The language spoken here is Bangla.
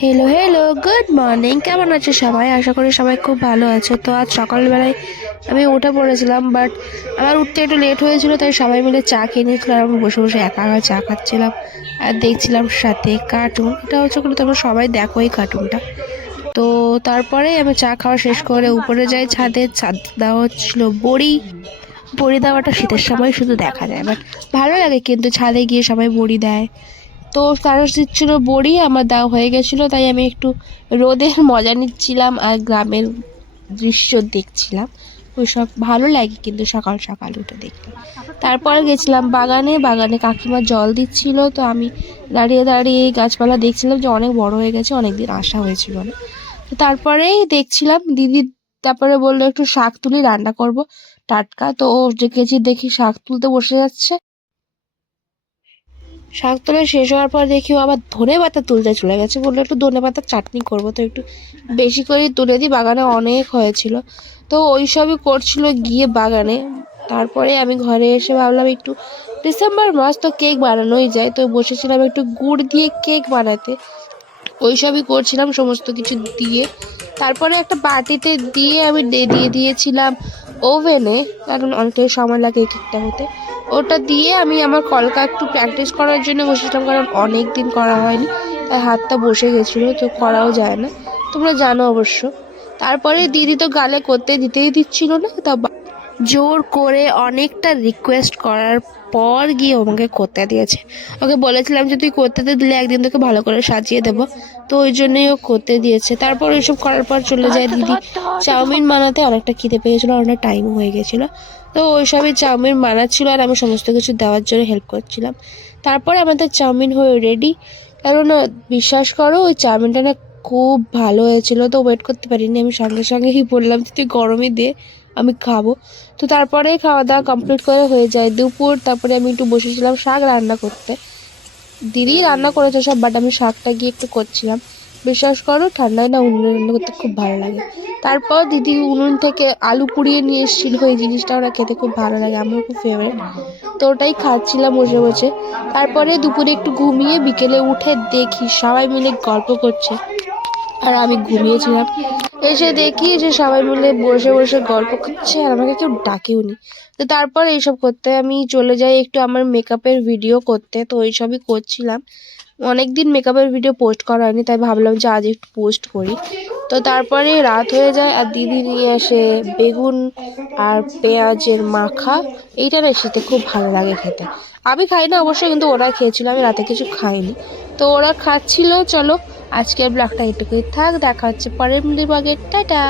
হ্যালো হ্যালো গুড মর্নিং কেমন আছো সবাই? আশা করি সবাই খুব ভালো আছে। তো আজ সকালবেলায় আমি উঠে পড়েছিলাম বাট আমার উঠতে একটু লেট হয়েছিল, তাই সবাই মিলে চা খেয়ে নিয়েছিল আর আমি বসে বসে একা একা চা খাচ্ছিলাম আর দেখছিলাম সাথে কার্টুন এটা হচ্ছে কিন্তু তোমরা সবাই দেখো এই কার্টুনটা তো তারপরে আমি চা খাওয়া শেষ করে উপরে যাই ছাদে। ছাদ দেওয়া হচ্ছিল বড়ি। বড়ি দেওয়াটা শীতের সময় শুধু দেখা যায় বাট ভালো লাগে কিন্তু ছাদে গিয়ে সবাই বড়ি দেয়। তো তারা দিচ্ছিল বড়ি, আমার দেওয়া হয়ে গেছিল, তাই আমি একটু রোদের মজা নিচ্ছিলাম আর গ্রামের দৃশ্য দেখছিলাম। ওইসব ভালো লাগে কিন্তু সকাল সকাল উঠে দেখতে। তারপরে গেছিলাম বাগানে বাগানে কাকিমা জল দিচ্ছিল, তো আমি দাঁড়িয়ে দাঁড়িয়ে গাছপালা দেখছিলাম যে অনেক বড় হয়ে গেছে অনেক দিন আসা হয়েছিল না। তো তারপরেই দেখছিলাম, দিদি তারপরে বলল, একটু শাক তুলি, রান্না করব। টাটকা, তো ও কেজি দেখি শাক তুলতে বসে যাচ্ছে। শাক তুলে শেষ হওয়ার পর দেখি ও আবার ধনে পাতা তুলতে চলে গেছে। বলল একটু ধনে পাতার চাটনি করব, তো একটু বেশি করে তুলে দিই। বাগানে অনেক হয়েছিল। তো ওই সবই করছিল গিয়ে বাগানে। তারপরে আমি ঘরে এসে ভাবলাম একটু ডিসেম্বর মাস তো কেক বানানোই যায়, তো বসেছিলাম একটু গুড় দিয়ে কেক বানাতে। ওই সবই করছিলাম, সমস্ত কিছু দিয়ে। তারপরে একটা বাটিতে দিয়ে আমি দিয়ে দিয়েছিলাম। ওভেনে, কারণ অনেকটাই সময় লাগে এই কেকটা হতে ওটা দিয়ে আমি আমার কলকা একটু প্র্যাকটিস করার জন্য বসেছিলাম, কারণ অনেক দিন করা হয়নি, তাই হাতটা বসে গেছিল, তো করাও যায় না। তোমরা জানো অবশ্য। তারপরে দিদি তো গালে করতে দিতেই দিচ্ছিল না, তা জোর করে অনেকটা রিকোয়েস্ট করার পর গিয়ে আমাকে করতে দিয়েছে। ওকে বলেছিলাম যে, তুই করতে দিলে একদিন তোকে ভালো করে সাজিয়ে দেবো। তো ওই জন্যই ও করতে দিয়েছে। তারপর ওইসব করার পর চলে যায় দিদি। চাউমিন বানাতে অনেকটা খিদে পেয়ে গেছিল আর অনেক টাইমও হয়ে গেছিল। তো ওই সবই চাউমিন বানাচ্ছিল আর আমি সমস্ত কিছু দেওয়ার জন্য হেল্প করছিলাম। তারপরে আমাদের চাউমিন হয়ে রেডি কারণ বিশ্বাস করো, ওই চাউমিনটা না খুব ভালো হয়েছিল। তো ওয়েট করতে পারিনি। আমি সঙ্গে সঙ্গেই বললাম তুই গরমই দে। আমি খাব। তো তারপরে খাওয়া দাওয়া কমপ্লিট করে হয়ে যায়। দুপুর, তারপরে আমি একটু বসেছিলাম শাক রান্না করতে। দিদি রান্না করেছে সব বাট আমি শাকটা গিয়ে একটু করছিলাম। বিশ্বাস করো, ঠান্ডায় না উনুনে রান্না করতে খুব ভালো লাগে। তারপর দিদি উনুন থেকে আলু পুড়িয়ে নিয়ে এসেছিল। ওই জিনিসটা ওরা খেতে খুব ভালো লাগে আমার খুব ফেভারিট তো ওটাই খাচ্ছিলাম বসে বসে। তারপরে দুপুরে একটু ঘুমিয়ে বিকেলে উঠে দেখি সবাই মিলে গল্প করছে। আর আমি ঘুমিয়েছিলাম। এসে দেখি যে সবাই মিলে বসে বসে গল্প করছে, আর আমাকে কেউ ডাকেও নি তো তারপর এইসব করতে আমি চলে যাই একটু আমার মেকআপের ভিডিও করতে, তো ওই সবই করছিলাম। অনেক দিন মেকআপের ভিডিও পোস্ট করা হয়নি, তাই ভাবলাম যে আজ একটু পোস্ট করি। তো তারপরে রাত হয়ে যায়, আর দিদি নিয়ে আসে বেগুন আর পেঁয়াজের মাখা। এইটা না শীতে খুব ভালো লাগে খেতে। আমি খাই না অবশ্যই কিন্তু ওরা খেয়েছিল, আমি রাতে কিছু খাইনি। তো ওরা খাচ্ছিল, চলো আজকের ব্লগটা এটুকুই থাক দেখা হচ্ছে পরের ব্লগে টাটা।